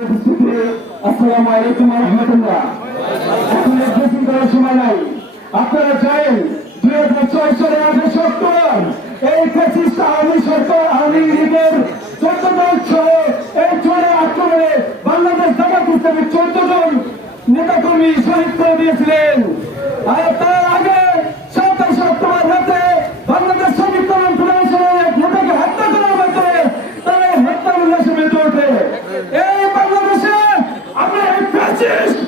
আসসালামু আলাইকুম ওয়া রাহমাতুল্লাহ। এখন ব্রিফিং করার সময় নাই। আপনারা জানেন 2006 সালে 28 অক্টোবর এই ফ্যাসিস্ট আওয়ামী সরকার আওয়ামী লীগের 14 দল ছিল এই চোরের আক্রমণে বাংলাদেশ জামাত ইসলামী 14 জন নেতাকর্মী শহীদ করে দিয়েছিলেন। আর তার আগে 27 অক্টোবর রাতে বাংলাদেশ শ্রমিক কল্যাণ ফেডারেশনের এক নেতাকে হত্যা করার মাধ্যমে তারা হত্যা উল্লাসে মেতে ওঠে। এই বাংলাদেশে আমরা এই ফ্যাসিস্ট